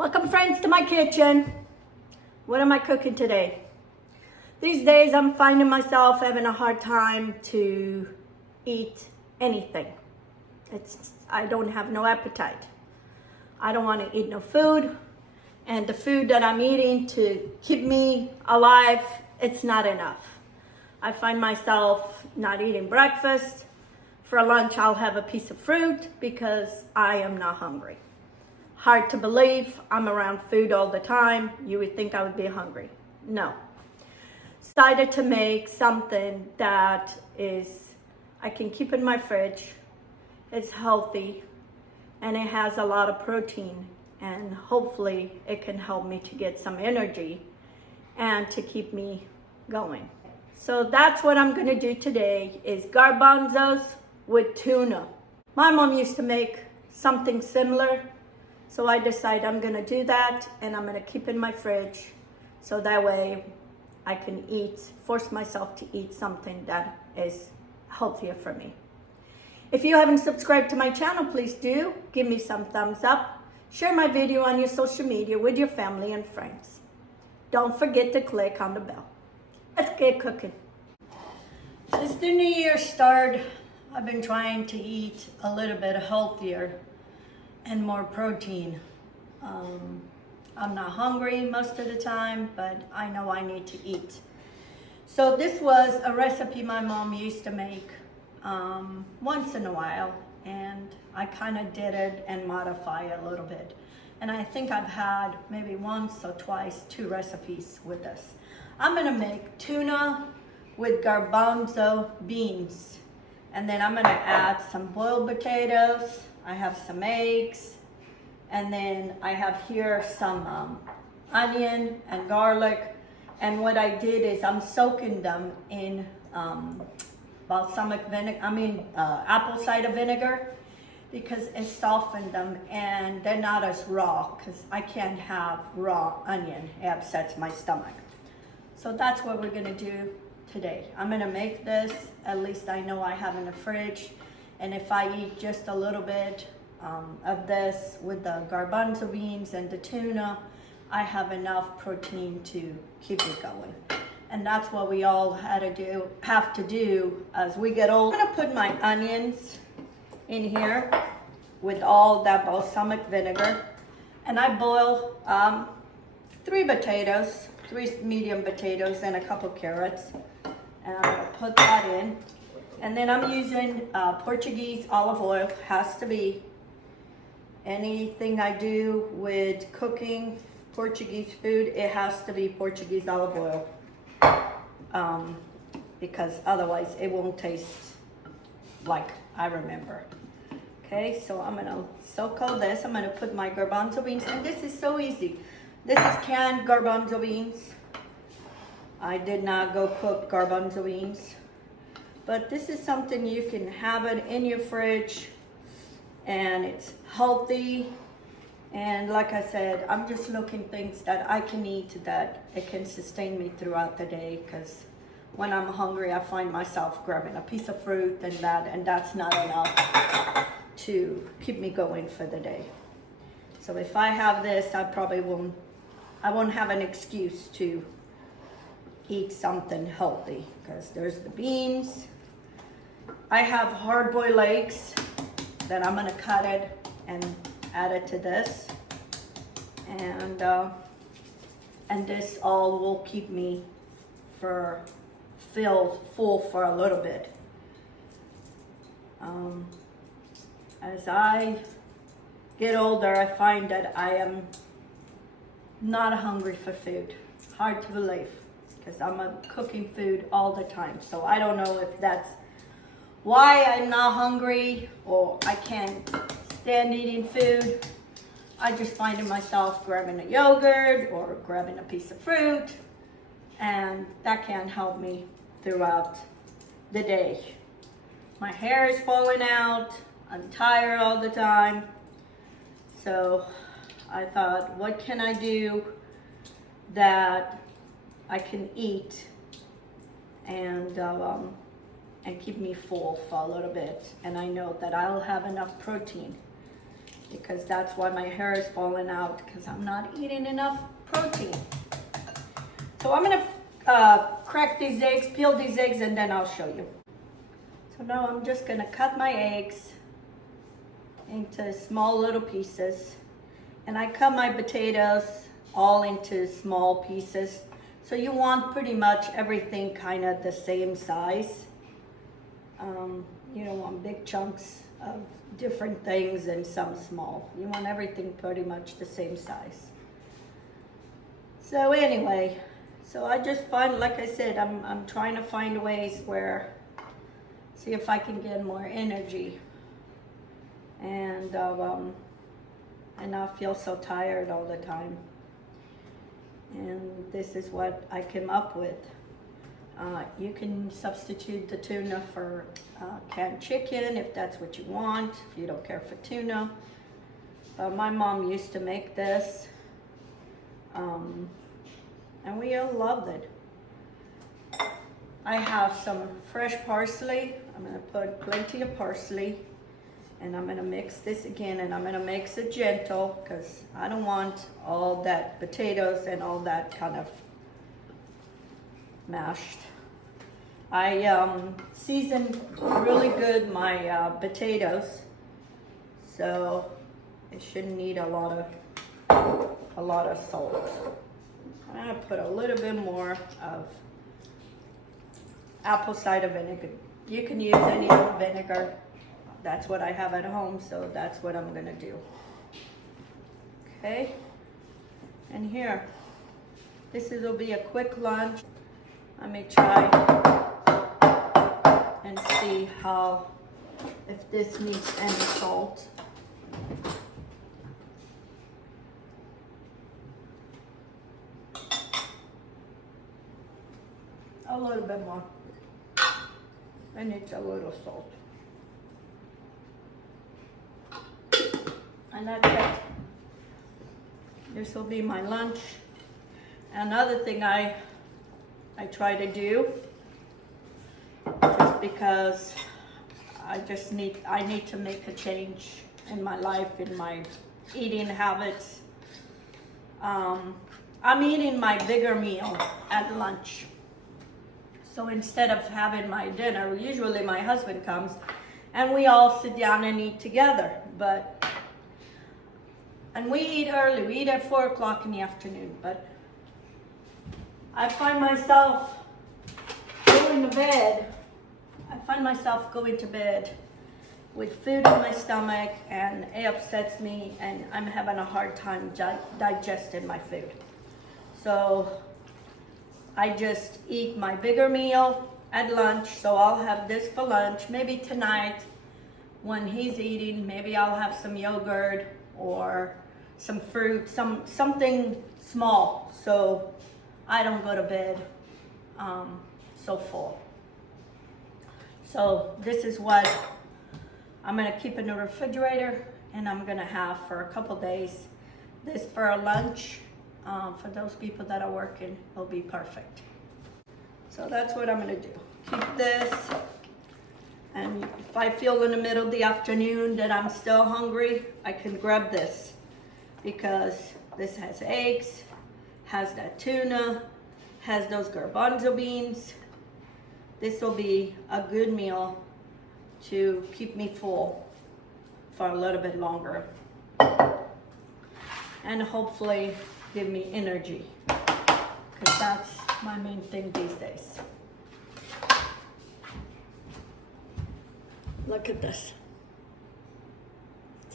Welcome friends to my kitchen. What am I cooking today? These days I'm finding myself having a hard time to eat anything. I don't have no appetite. I don't want to eat no food, and the food that I'm eating to keep me alive, it's not enough. I find myself not eating breakfast. For lunch I'll have a piece of fruit because I am not hungry. Hard to believe, I'm around food all the time. You would think I would be hungry. No. Decided to make something that I can keep in my fridge. It's healthy and it has a lot of protein, and hopefully it can help me to get some energy and to keep me going. So that's what I'm gonna do today, is garbanzos with tuna. My mom used to make something similar, so I decided I'm gonna do that, and I'm gonna keep in my fridge so that way I can force myself to eat something that is healthier for me. If you haven't subscribed to my channel, please do. Give me some thumbs up. Share my video on your social media with your family and friends. Don't forget to click on the bell. Let's get cooking. Since the new year started, I've been trying to eat a little bit healthier and more protein. I'm not hungry most of the time, but I know I need to eat. So this was a recipe my mom used to make once in a while, and I kind of did it and modify it a little bit. And I think I've had maybe once or twice 2 recipes with this. I'm gonna make tuna with garbanzo beans, and then I'm gonna add some boiled potatoes. I have some eggs, and then I have here some onion and garlic. And what I did is I'm soaking them in balsamic vinegar, apple cider vinegar, because it softened them and they're not as raw, because I can't have raw onion. It upsets my stomach. So that's what we're gonna do today. I'm gonna make this, at least I know I have in the fridge. And if I eat just a little bit of this with the garbanzo beans and the tuna, I have enough protein to keep it going. And that's what we all have to do as we get old. I'm gonna put my onions in here with all that balsamic vinegar. And I boil 3 potatoes, 3 medium potatoes and a couple carrots. And I'm gonna put that in. And then I'm using Portuguese olive oil. Has to be. Anything I do with cooking Portuguese food, it has to be Portuguese olive oil. Because otherwise it won't taste like I remember. Okay, so I'm gonna soak all this. I'm gonna put my garbanzo beans, and this is so easy. This is canned garbanzo beans. I did not go cook garbanzo beans. But this is something you can have it in your fridge, and it's healthy. And like I said, I'm just looking things that I can eat that it can sustain me throughout the day, because when I'm hungry, I find myself grabbing a piece of fruit and that's not enough to keep me going for the day. So if I have this, I won't have an excuse to eat something healthy, because there's the beans. I have hard-boiled eggs that I'm gonna cut it and add it to this, and this all will keep me full for a little bit. As I get older, I find that I am not hungry for food. Hard to believe, because I'm cooking food all the time. So I don't know if that's why I'm not hungry or I can't stand eating food. I just find myself grabbing a yogurt or grabbing a piece of fruit, and that can help me throughout the day. My hair is falling out. I'm tired all the time. So I thought, what can I do that I can eat and keep me full for a little bit, and I know that I'll have enough protein because that's why my hair is falling out, because I'm not eating enough protein. So I'm gonna crack these eggs, peel these eggs, and then I'll show you. So now I'm just gonna cut my eggs into small little pieces. And I cut my potatoes all into small pieces. So you want pretty much everything kind of the same size. You don't want big chunks of different things and some small. You want everything pretty much the same size. So anyway, so I just find, like I said, I'm trying to find ways where, see if I can get more energy and not feel so tired all the time. And this is what I came up with. You can substitute the tuna for canned chicken if that's what you want, if you don't care for tuna. But my mom used to make this, and we all loved it. I have some fresh parsley. I'm gonna put plenty of parsley, and I'm gonna mix this again, and I'm gonna mix it gentle because I don't want all that potatoes and all that kind of mashed. I seasoned really good my potatoes, so it shouldn't need a lot of salt. I'm gonna put a little bit more of apple cider vinegar. You can use any other vinegar. That's what I have at home, so that's what I'm gonna do. Okay, and here, will be a quick lunch. Let me try and see if this needs any salt. A little bit more. I need a little salt. And that's it. This will be my lunch. Another thing I try to do, just because I need to make a change in my life, in my eating habits. I'm eating my bigger meal at lunch. So instead of having my dinner, usually my husband comes and we all sit down and eat together. And we eat early, we eat at 4 o'clock in the afternoon, but I find myself going to bed with food in my stomach, and it upsets me, and I'm having a hard time digesting my food. So I just eat my bigger meal at lunch, so I'll have this for lunch. Maybe tonight when he's eating, maybe I'll have some yogurt or some fruit, something small, so I don't go to bed so full. So this is what I'm gonna keep in the refrigerator, and I'm gonna have for a couple days. This for a lunch, for those people that are working, will be perfect. So that's what I'm gonna do. Keep this, and if I feel in the middle of the afternoon that I'm still hungry, I can grab this, because this has eggs, has that tuna, has those garbanzo beans. This will be a good meal to keep me full for a little bit longer, and hopefully give me energy, because that's my main thing these days. Look at this.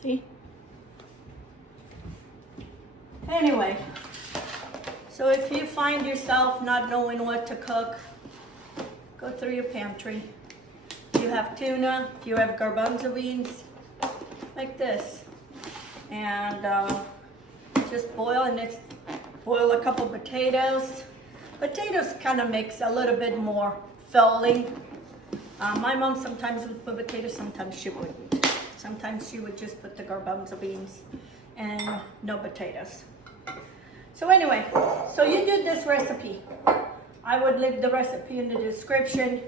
See? Anyway, so if you find yourself not knowing what to cook, go through your pantry. If you have tuna, if you have garbanzo beans, like this, and just boil a couple potatoes. Potatoes kind of makes a little bit more filling. My mom sometimes would put potatoes, sometimes she wouldn't. Sometimes she would just put the garbanzo beans and no potatoes. So anyway, so you do this recipe. I would leave the recipe in the description,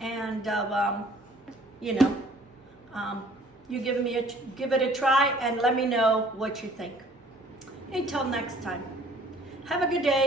and you give it a try and let me know what you think. Until next time, have a good day.